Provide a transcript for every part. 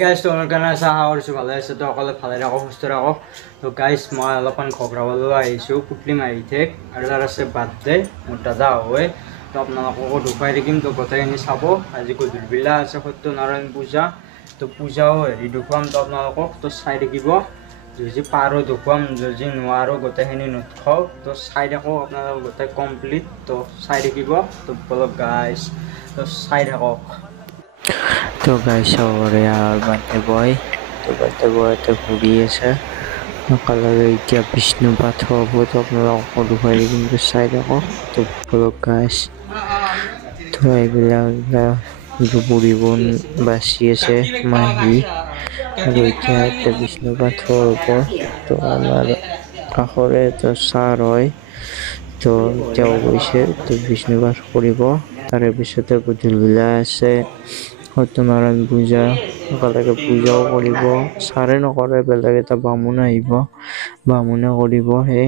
guys তোমাৰ কাৰণে আশা কৰিছোঁ ভালে আছে তো অকলে ভালে ৰাখক সুস্থ ৰাখক তো গাইজ মই অলপমান ঘবৰাবলৈ আহিছোঁ পুতলি মাৰি ঠেক আৰু তাৰ আছে বাৰ্থডে মোৰ দাদা হয় তো আপোনালোককো দেখুৱাই থাকিম তো গোটেইখিনি চাব আজি গধূলিবেলা আছে সত্যনাৰায়ণ পূজা তো পূজাও হেৰি দেখুৱাম তো আপোনালোকক তো চাই থাকিব যদি পাৰোঁ দেখুৱাম যদি নোৱাৰোঁ গোটেইখিনি নথওঁ তো চাই থাকক আপোনালোক গোটেই কমপ্লিট তো চাই থাকিব তো বলক গাইজ তো চাই থাকক तो गाइस और यार बर्थडे बॉय तो घूरी है कलर इतना विष्णुपात हम तो अपना दुखाई কিন্তু চাই থাকক তো ব্লগ গাইস তো এইবিলাক বুঢ়ী বোন বাচি আছে মাহী আৰু এতিয়া একটা বিষ্ণুপাত হ'ব তো আমাৰ কাষৰে তো চাৰ হয় তো তেওঁ গৈছে তো বিষ্ণুপাত কৰিব তাৰে পিছতে গধূলিবেলা আছে সত্যনাৰায়ণ পূজা একেলগে পূজাও কৰিব চাৰে নকৰে বেলেগ এটা বামুণ আহিব বামুণে কৰিব সেই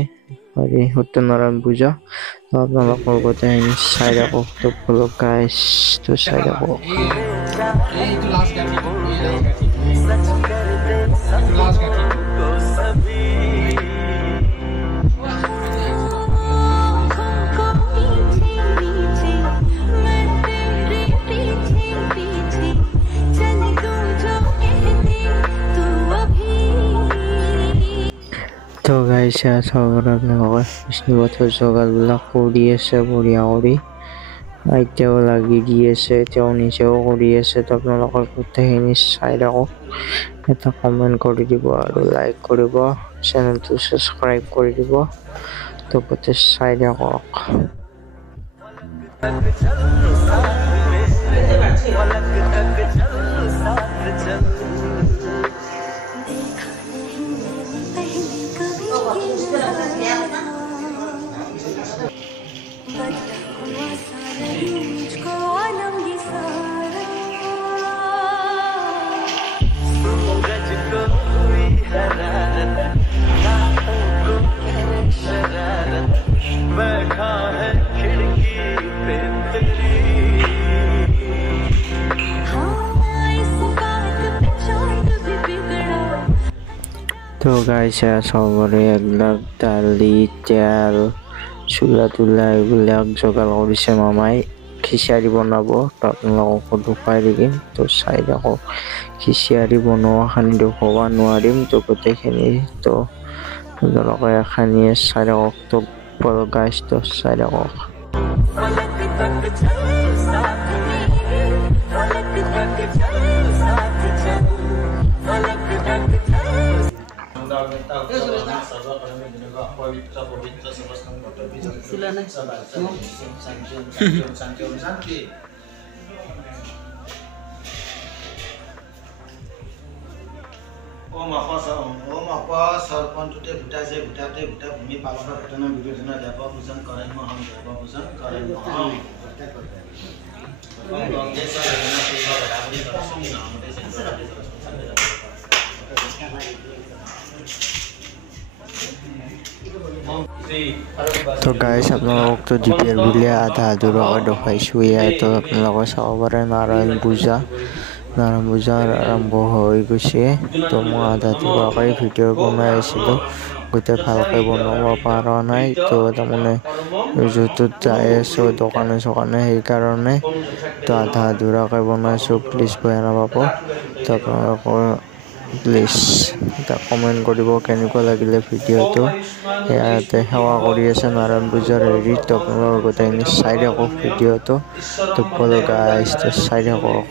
সত্যনাৰায়ণ পূজা আপোনালোকৰ গোটেইখিনি চাই থাকক তো ব্লগ গাইছ তো চাই থাকক তো গাইস সবার আপনার বিষ্ণুপাথর জোগাড়বিলাক কৰি আছে বঢ়িয়া কৰি আইতাও লাগি দি আছে তেওঁ নিজেও কৰি আছে তো আপোনালোকৰ গোটেইখিনি চাই থাকক এটা কমেণ্ট কৰি দিব আৰু লাইক কৰিব চেনেলটো ছাবস্ক্ৰাইব কৰি দিব তো গোটেই চাই থাকক তো গাইস সবৰে এইবিলাক দালি তেল চুলা তুলা এইবিলাক যোগাৰ কৰিছে মামাই খিচাৰি বনাব তো আপোনালোকক দেখুৱাই দিম তো চাই থাকক খিচাৰি বনোৱাখিনি দেখুৱাব নোৱাৰিম তো গোটেইখিনি তো আপোনালোকে এখানি চাই থাকক তো গাইস তো চাই থাকক ओम अपा सरपंचते भूटा से भूटाते भूटा भूमि पालन घटना विरोधना देव पूजन करें हम देव पूजन करें हम तो गाइस আপোনালোকক তো জিপিআর বুলিয়ে আধা আধুৰাকৈ দেখুৱাইছোঁ ইয়াত তো আপোনালোকে চাব পাৰে নাৰায়ণ পূজা আৰম্ভ হৈ গৈছে তো মই আধা আধুৰাকৈ ভিডিঅ' বনাই আছিলোঁ গোটেই ভালকৈ বনাব পৰা নাই তো তাৰমানে য'ত যাই আছোঁ দোকানে চোকানে সেইকাৰণে তো আধা আধুৰাকৈ বনাইছোঁ প্লিজ বেয়া নাপাব তো আপোনালোকৰ প্লিজ এটা কমেণ্ট কৰিব কেনেকুৱা লাগিলে ভিডিঅ'টো ইয়াতে সেৱা কৰি আছে নাৰায়ণ পূজাৰ হেৰিত তো আপোনালোকৰ গোটেইখিনি চাই থাকক ভিডিঅ'টো তো বলো গাইছ তো চাই থাকক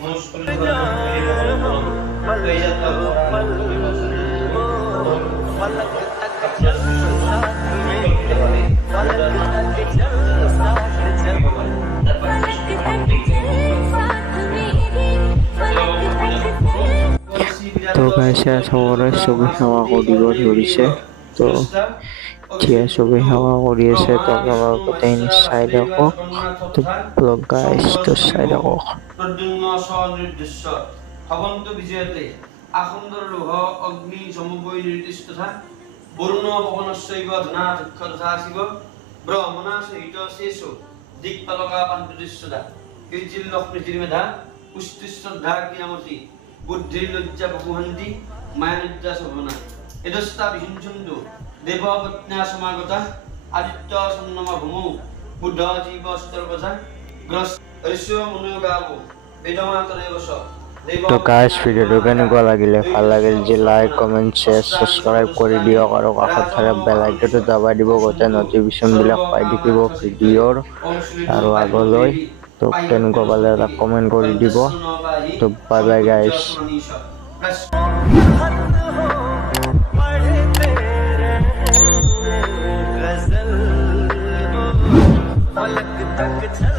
তো গাইছে সবৰে চবে সেৱা কৰিব ধৰিছে তো এতিয়া চবে সেৱা কৰি আছে তো আপোনালোকৰ গোটেইখিনি চাই থাকক তো ব্লগ গাইছ তো চাই থাকক ভগন্ত বিজয়তে আখন্দৰ লোহ অগ্নি সমবৈ নিৰ্দিষ্ট থা বৰুণ পৱনস্যৈব ধনা দক্ষ তথা শিৱ ব্ৰহ্মণা সহিত শেষো দিকপালকা পান্তদৃশ্যদা কীৰ্তিল লক্ষ্মীজিৰ মেধা পুষ্টি শ্ৰদ্ধা ক্ৰিয়ামতী বুদ্ধির লজ্জা বহুহন্তি মায়া লজ্জা শোভনা এদস্তা বিহিঞ্চন্দু দেবপত্ন্যা সমাগতা আদিত্য সন্নমা ভূমৌ বুদ্ধ জীব অস্তর্গজা গ্রস ঋষ্য মনোগাব বেদমাতরে বস তো গাইজ ভিডিঅ'টো কেনেকুৱা লাগিলে ভাল লাগিল যে লাইক কমেণ্ট শ্বেয়াৰ ছাবস্ক্ৰাইব কৰি দিয়ক আৰু কাষত থকা বেল আইকনটো দবাই দিব গোটেই নটিফিকেশ্যনবিলাক পাই থাকিব ভিডিঅ'ৰ আৰু আগলৈ তো কেনেকুৱা পালে এটা কমেণ্ট কৰি দিব তো বাই বাই গাইজ तक